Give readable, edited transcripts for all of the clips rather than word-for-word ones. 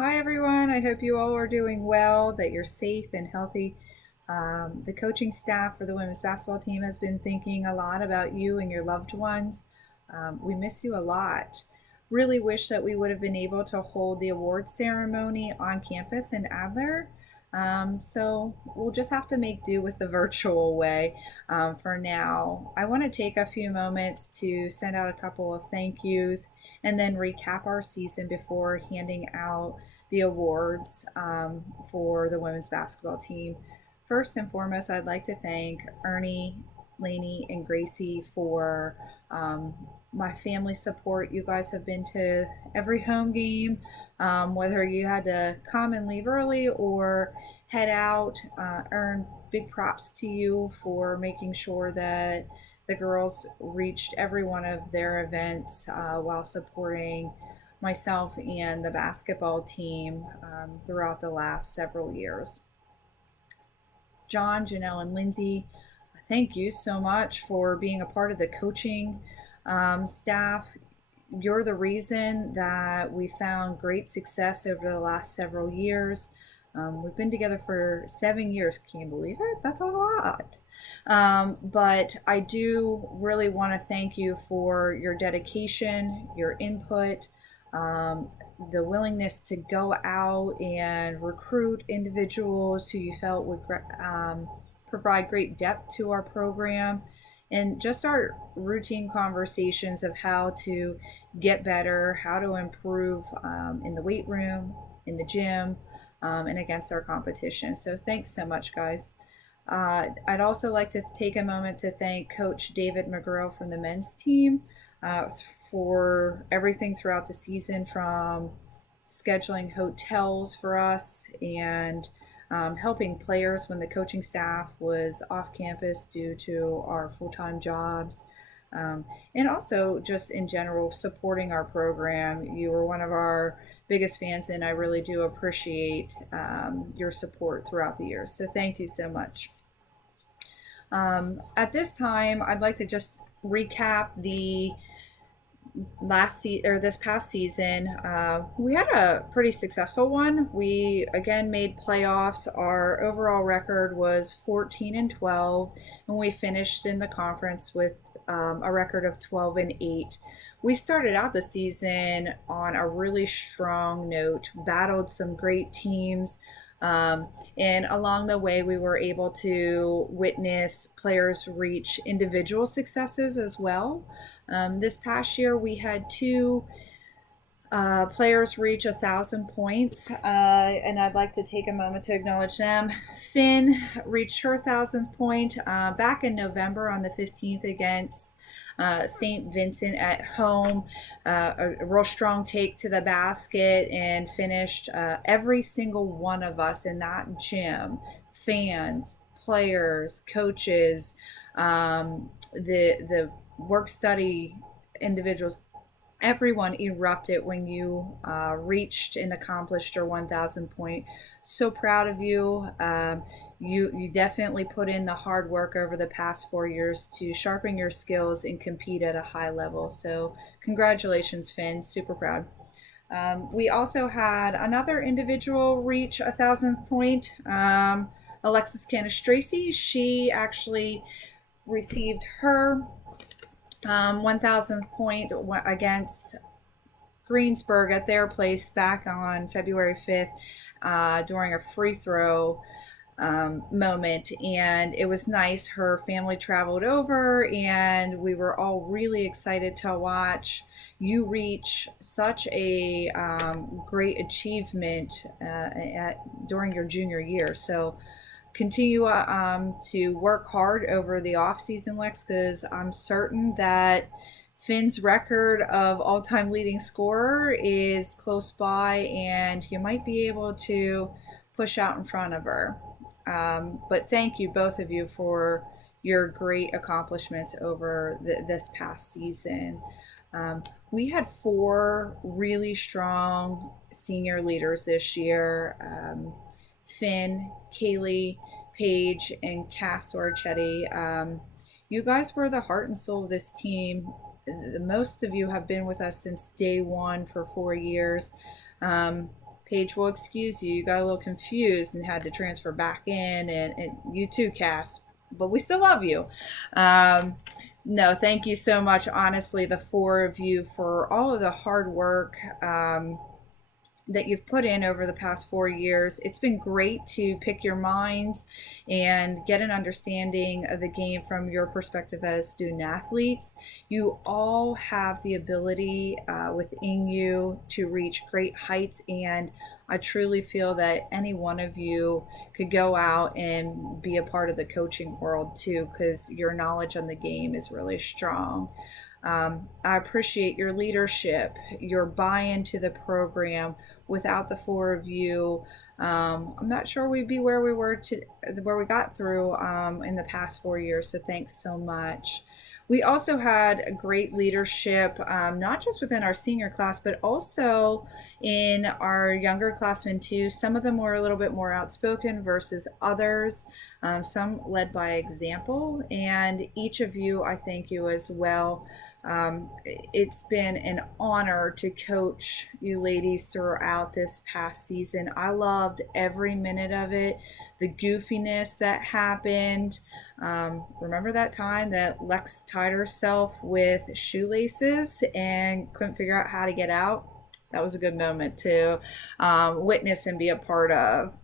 Hi, everyone. I hope you all are doing well, that you're safe and healthy. The coaching staff for the women's basketball team has been thinking a lot about you and your loved ones. We miss you a lot. Really wish that we would have been able to hold the award ceremony on campus in Adler. So we'll just have to make do with the virtual way for now. I want to take a few moments to send out a couple of thank yous and then recap our season before handing out the awards for the women's basketball team. First and foremost, I'd like to thank Ernie, Lainey, and Gracie for um, my family support. You guys have been to every home game, whether you had to come and leave early or head out. Earn big props to you for making sure that the girls reached every one of their events while supporting myself and the basketball team throughout the last several years. John, Janelle, and Lindsay, thank you so much for being a part of the coaching staff. You're the reason that we found great success over the last several years. We've been together for 7 years. Can you believe it? That's a lot. But I do really want to thank you for your dedication, your input, um, the willingness to go out and recruit individuals who you felt would provide great depth to our program, and just our routine conversations of how to get better, how to improve in the weight room, in the gym, and against our competition. So thanks so much, guys. I'd also like to take a moment to thank Coach David McGurl from the men's team uh, for everything throughout the season, from scheduling hotels for us and helping players when the coaching staff was off campus due to our full time jobs. And also, just in general, supporting our program. You were one of our biggest fans, and I really do appreciate your support throughout the years. So, thank you so much. At this time, I'd like to just recap the this past season. We had a pretty successful one. We again made playoffs. Our overall record was 14-12, and we finished in the conference with a record of 12-8. We started out the season on a really strong note, battled some great teams. And along the way, we were able to witness players reach individual successes as well. This past year, we had two players reach 1,000 points, and I'd like to take a moment to acknowledge them. Finn reached her 1,000th point back in November on the 15th against St. Vincent at home. A real strong take to the basket and finished every single one of us in that gym, fans, players, coaches, the work study individuals, everyone erupted when you reached and accomplished your 1,000 point. So proud of you. You definitely put in the hard work over the past 4 years to sharpen your skills and compete at a high level. So congratulations, Finn. Super proud. We also had another individual reach 1,000th point. Alexis Canistracy. She actually received her 1,000th point against Greensburg at their place back on February 5th during a free throw moment. And it was nice. Her family traveled over, and we were all really excited to watch you reach such a great achievement during your junior year. So continue to work hard over the off season, Lex, because I'm certain that Finn's record of all-time leading scorer is close by, and you might be able to push out in front of her. But thank you, both of you, for your great accomplishments over this past season. We had four really strong senior leaders this year. Finn, Kaylee, Paige, and Cass Sorchetti. You guys were the heart and soul of this team. Most of you have been with us since day one for 4 years. Paige will excuse you. You got a little confused and had to transfer back in, and you too, Cass. But we still love you. Um, no, thank you so much, honestly, the four of you, for all of the hard work. That you've put in over the past 4 years. It's been great to pick your minds and get an understanding of the game from your perspective as student athletes. You all have the ability within you to reach great heights, and I truly feel that any one of you could go out and be a part of the coaching world too, because your knowledge on the game is really strong. I appreciate your leadership, your buy into the program. Without the four of you, I'm not sure we'd be where we were to where we got through in the past 4 years. So thanks so much. We also had a great leadership, not just within our senior class, but also in our younger classmen too. Some of them were a little bit more outspoken versus others. Some led by example, and each of you, I thank you as well. It's been an honor to coach you ladies throughout this past season. I loved every minute of it, the goofiness that happened. Remember that time that Lex tied herself with shoelaces and couldn't figure out how to get out? That was a good moment to witness and be a part of.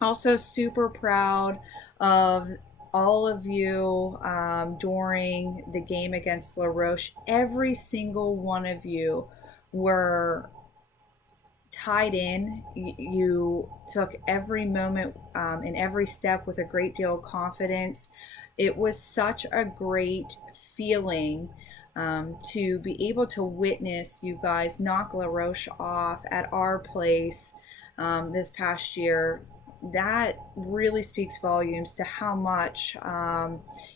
Also, super proud of all of you during the game against La Roche. Every single one of you were tied in. You took every moment and every step with a great deal of confidence. It was such a great feeling to be able to witness you guys knock La Roche off at our place this past year. That really speaks volumes to how much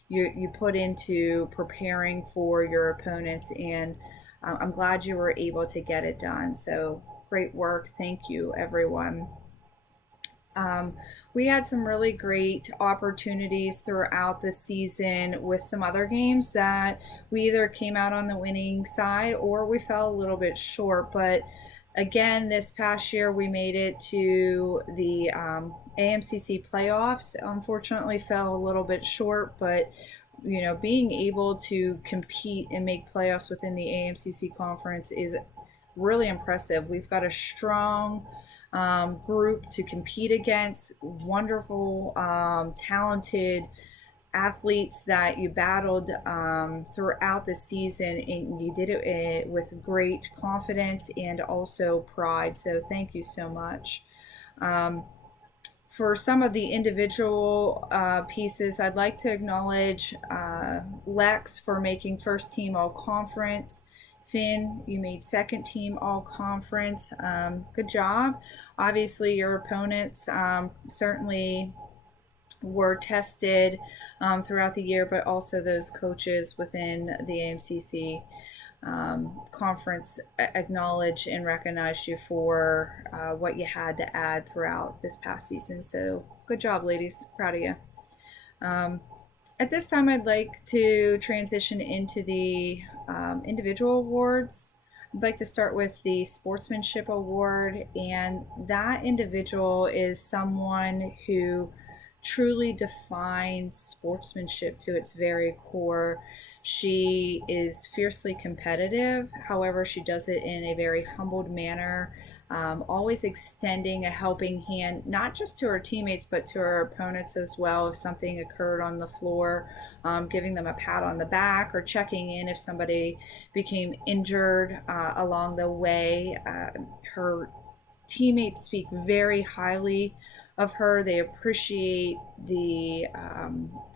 you put into preparing for your opponents, and I'm glad you were able to get it done. So great work. Thank you, everyone. We had some really great opportunities throughout the season with some other games that we either came out on the winning side or we fell a little bit short. But again, this past year we made it to the AMCC playoffs. Unfortunately, fell a little bit short, but being able to compete and make playoffs within the AMCC conference is really impressive. We've got a strong group to compete against, wonderful, talented athletes that you battled throughout the season, and you did it with great confidence and also pride. So thank you so much. For some of the individual pieces, I'd like to acknowledge Lex for making first team all conference. Finn, you made second team all conference. Good job. Obviously, your opponents certainly were tested throughout the year, but also those coaches within the AMCC conference acknowledged and recognized you for what you had to add throughout this past season. So good job, ladies. Proud of you. At this time, I'd like to transition into the individual awards. I'd like to start with the Sportsmanship Award, and that individual is someone who truly defines sportsmanship to its very core. She is fiercely competitive, however, she does it in a very humbled manner, always extending a helping hand, not just to her teammates, but to her opponents as well. If something occurred on the floor, giving them a pat on the back or checking in if somebody became injured along the way. Her teammates speak very highly of her. They appreciate the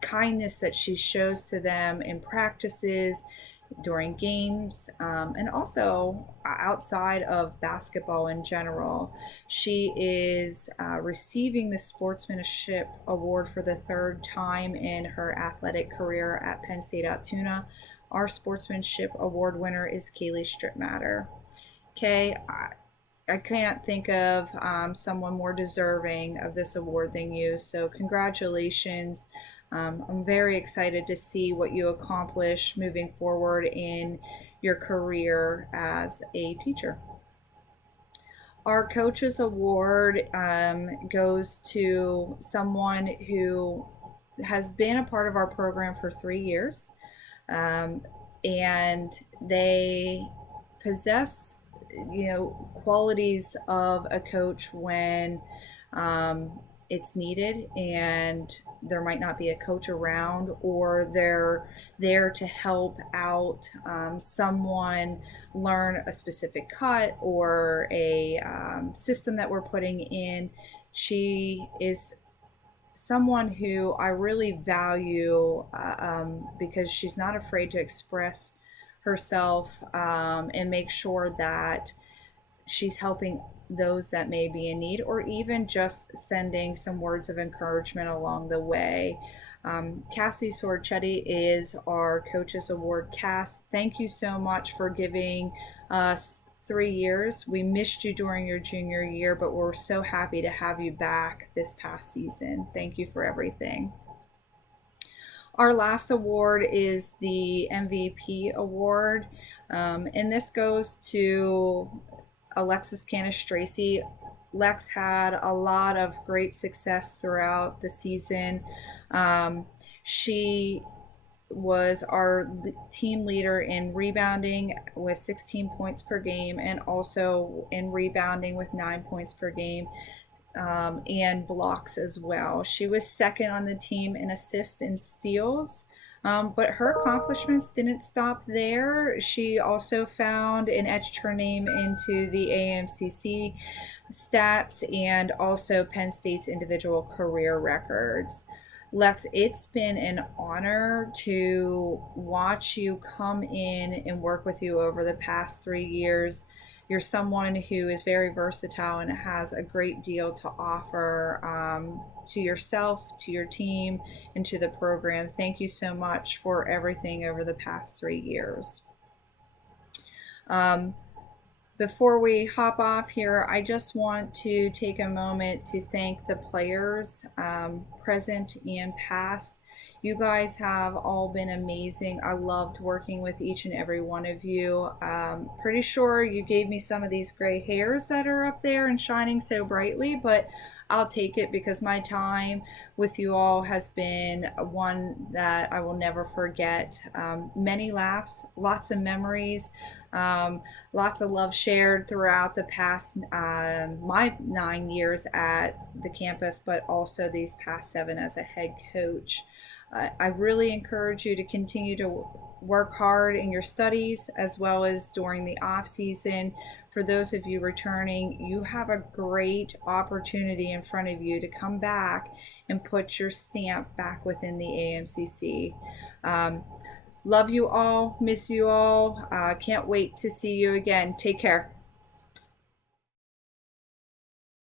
kindness that she shows to them in practices, during games, and also outside of basketball in general. She is receiving the Sportsmanship Award for the third time in her athletic career at Penn State Altoona. Our Sportsmanship Award winner is Kaylee Stripmatter. Kay, I can't think of someone more deserving of this award than you, so congratulations. I'm very excited to see what you accomplish moving forward in your career as a teacher. Our Coaches Award goes to someone who has been a part of our program for 3 years, um, and they possess, qualities of a coach when um, it's needed and there might not be a coach around, or they're there to help out someone learn a specific cut or a system that we're putting in. She is someone who I really value because she's not afraid to express herself and make sure that she's helping those that may be in need, or even just sending some words of encouragement along the way. Cassie Sorchetti is our Coaches Award cast. Thank you so much for giving us 3 years. We missed you during your junior year, but we're so happy to have you back this past season. Thank you for everything. Our last award is the MVP award, and this goes to Alexis Canistracy. Lex had a lot of great success throughout the season. She was our team leader in rebounding with 16 points per game, and also in rebounding with 9 points per game, and blocks as well. She was second on the team in assists and steals. But her accomplishments didn't stop there. She also found and etched her name into the AMCC stats and also Penn State's individual career records. Lex, it's been an honor to watch you come in and work with you over the past 3 years. You're someone who is very versatile and has a great deal to offer to yourself, to your team, and to the program. Thank you so much for everything over the past 3 years. Before we hop off here, I just want to take a moment to thank the players, present and past. You guys have all been amazing. I loved working with each and every one of you. Pretty sure you gave me some of these gray hairs that are up there and shining so brightly, but I'll take it because my time with you all has been one that I will never forget. Many laughs, lots of memories, lots of love shared throughout the past my 9 years at the campus, but also these past 7 as a head coach. I really encourage you to continue to work hard in your studies as well as during the off season. For those of you returning, you have a great opportunity in front of you to come back and put your stamp back within the AMCC. Love you all, miss you all. Can't wait to see you again. Take care.